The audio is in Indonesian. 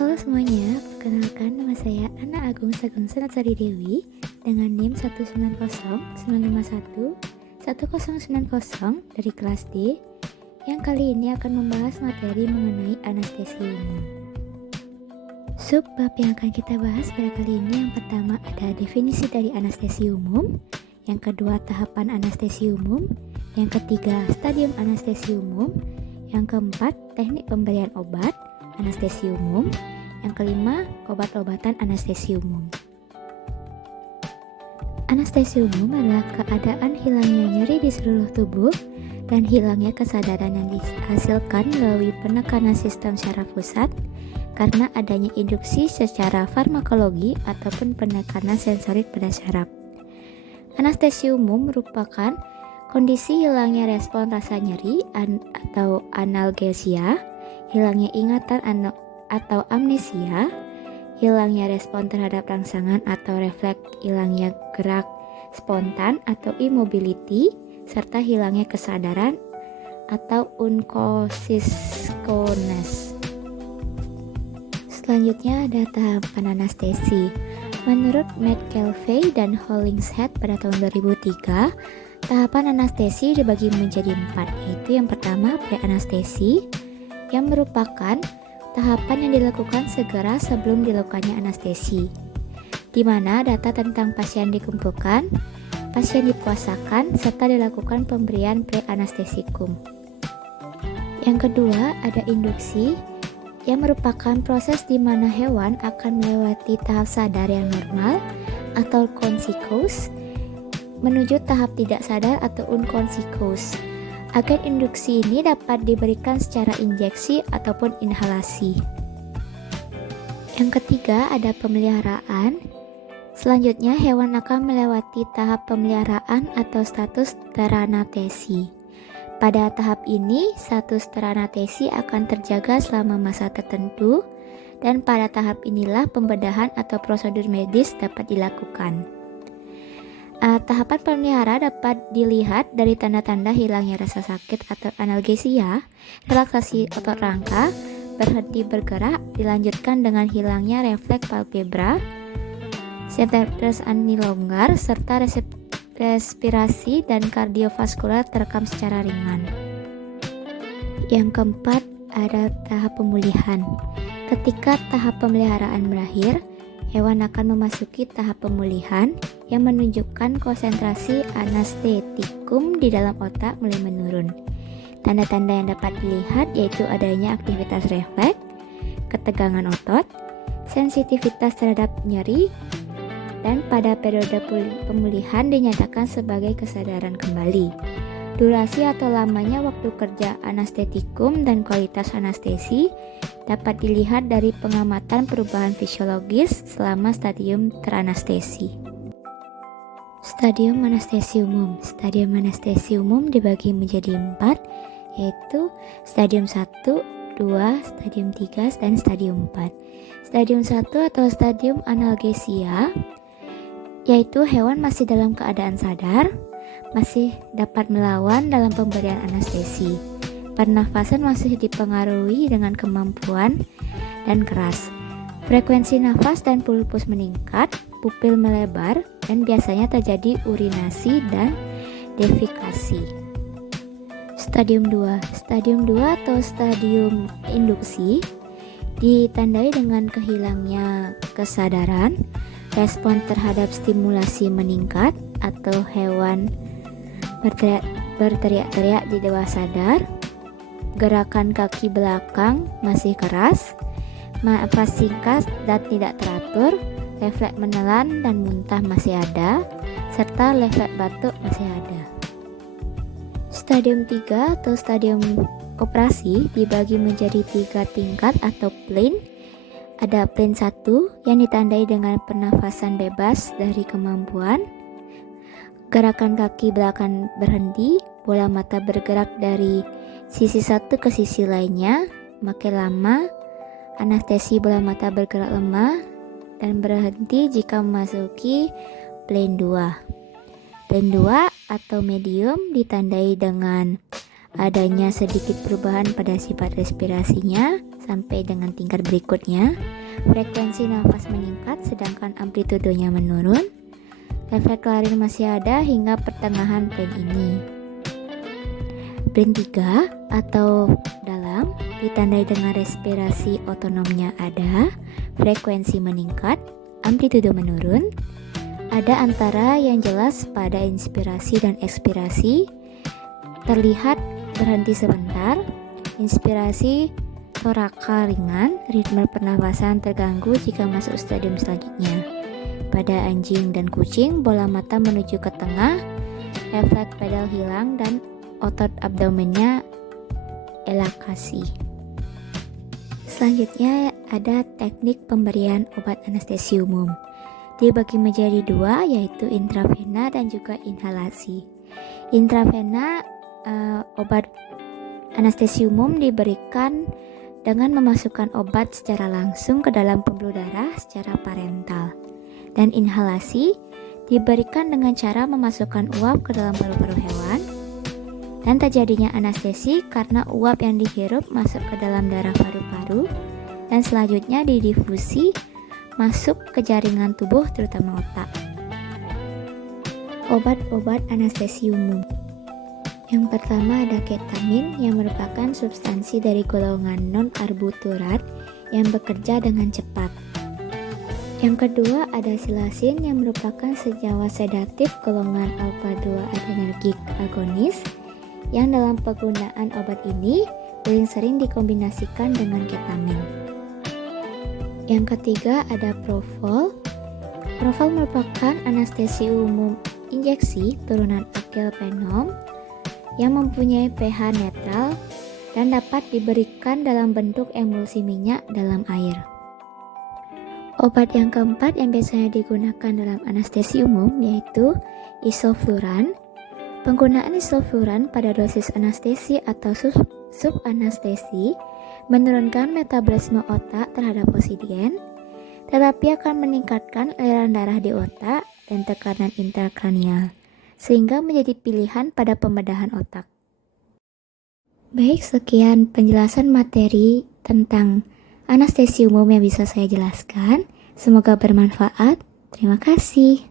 Halo semuanya, perkenalkan nama saya Ana Agung Sagung Senatsari Dewi dengan NIM 190-951-1090 dari kelas D yang kali ini akan membahas materi mengenai anestesi umum. Subbab yang akan kita bahas pada kali ini yang pertama ada definisi dari anestesi umum, yang kedua tahapan anestesi umum, yang ketiga stadium anestesi umum, yang keempat teknik pemberian obat anestesi umum, yang kelima obat-obatan anestesi umum. Anestesi umum adalah keadaan hilangnya nyeri di seluruh tubuh dan hilangnya kesadaran yang dihasilkan melalui penekanan sistem syaraf pusat karena adanya induksi secara farmakologi ataupun penekanan sensorik pada syaraf. Anestesi umum merupakan kondisi hilangnya respon rasa nyeri atau analgesia, hilangnya ingatan atau amnesia, hilangnya respon terhadap rangsangan atau refleks, hilangnya gerak spontan atau immobility, serta hilangnya kesadaran atau unconsciousness. Selanjutnya ada tahapan anestesi. Menurut McKelvey dan Hollingshead pada tahun 2003, tahapan anestesi dibagi menjadi 4, yaitu yang pertama pre-anestesi, yang merupakan tahapan yang dilakukan segera sebelum dilakukannya anestesi, di mana data tentang pasien dikumpulkan, pasien dipuasakan, serta dilakukan pemberian pre-anestesikum. Yang kedua ada induksi, yang merupakan proses di mana hewan akan melewati tahap sadar yang normal atau conscious menuju tahap tidak sadar atau unconscious. Agen induksi ini dapat diberikan secara injeksi ataupun inhalasi. Yang ketiga ada pemeliharaan. Selanjutnya hewan akan melewati tahap pemeliharaan atau status teranatesi. Pada tahap ini, status teranatesi akan terjaga selama masa tertentu dan pada tahap inilah pembedahan atau prosedur medis dapat dilakukan. Tahapan pemelihara dapat dilihat dari tanda-tanda hilangnya rasa sakit atau analgesia, relaksasi otot rangka, berhenti bergerak, dilanjutkan dengan hilangnya refleks palpebra, sinetes ani longgar, serta respirasi dan kardiovaskular terekam secara ringan. Yang keempat ada tahap pemulihan. Ketika tahap pemeliharaan berakhir, hewan akan memasuki tahap pemulihan yang menunjukkan konsentrasi anestetikum di dalam otak mulai menurun. Tanda-tanda yang dapat dilihat yaitu adanya aktivitas refleks, ketegangan otot, sensitivitas terhadap nyeri, dan pada periode pemulihan dinyatakan sebagai kesadaran kembali. Durasi atau lamanya waktu kerja anestetikum dan kualitas anestesi dapat dilihat dari pengamatan perubahan fisiologis selama stadium teranestesi. Stadium anestesi umum. Stadium anestesi umum dibagi menjadi 4, yaitu stadium 1, 2, stadium 3, dan stadium 4. Stadium 1 atau stadium analgesia, yaitu hewan masih dalam keadaan sadar, masih dapat melawan dalam pemberian anestesi. Pernafasan masih dipengaruhi dengan kemampuan dan keras. Frekuensi nafas dan pulus meningkat, pupil melebar, dan biasanya terjadi urinasi dan defekasi. Stadium 2. Stadium 2 atau stadium induksi ditandai dengan kehilangnya kesadaran, respon terhadap stimulasi meningkat atau hewan berteriak-teriak di bawah sadar, gerakan kaki belakang masih keras, nafas singkat dan tidak teratur, refleks menelan dan muntah masih ada, serta refleks batuk masih ada. Stadium 3 atau stadium operasi dibagi menjadi 3 tingkat atau plane. Ada plane 1 yang ditandai dengan pernafasan bebas dari kemampuan, gerakan kaki belakang berhenti, bola mata bergerak dari sisi satu ke sisi lainnya, makin lama, anestesi bola mata bergerak lemah, dan berhenti jika memasuki plane 2. Plane 2 atau medium ditandai dengan adanya sedikit perubahan pada sifat respirasinya, sampai dengan tingkat berikutnya. Frekuensi nafas meningkat sedangkan amplitudenya menurun. Efek larin masih ada hingga pertengahan brain ini. Brain 3 atau dalam ditandai dengan respirasi otonomnya ada, frekuensi meningkat, amplitudo menurun. Ada antara yang jelas pada inspirasi dan ekspirasi, terlihat berhenti sebentar, inspirasi toraka ringan, ritme pernafasan terganggu jika masuk stadium selanjutnya. Pada anjing dan kucing, bola mata menuju ke tengah, efek pedal hilang dan otot abdomennya elakasi. Selanjutnya ada teknik pemberian obat anestesi umum. Dibagi menjadi dua, yaitu intravena dan juga inhalasi. Intravena obat anestesi umum diberikan dengan memasukkan obat secara langsung ke dalam pembuluh darah secara parental. Dan inhalasi diberikan dengan cara memasukkan uap ke dalam paru-paru hewan. Dan terjadinya anestesi karena uap yang dihirup masuk ke dalam darah paru-paru dan selanjutnya didifusi masuk ke jaringan tubuh terutama otak. Obat-obat anestesi umum. Yang pertama ada ketamin yang merupakan substansi dari golongan non-arbiturat yang bekerja dengan cepat. Yang kedua ada silasin yang merupakan senyawa sedatif golongan alpha-2 adrenergic agonis yang dalam penggunaan obat ini paling sering dikombinasikan dengan ketamin. Yang ketiga ada propofol. Propofol merupakan anestesi umum injeksi turunan acylphenol yang mempunyai pH netral dan dapat diberikan dalam bentuk emulsi minyak dalam air. Obat yang keempat yang biasanya digunakan dalam anestesi umum yaitu isofluran. Penggunaan isofluran pada dosis anestesi atau subanestesi menurunkan metabolisme otak terhadap oksigen, tetapi akan meningkatkan aliran darah di otak dan tekanan intrakranial, sehingga menjadi pilihan pada pembedahan otak. Baik, sekian penjelasan materi tentang anestesi umum yang bisa saya jelaskan. Semoga bermanfaat. Terima kasih.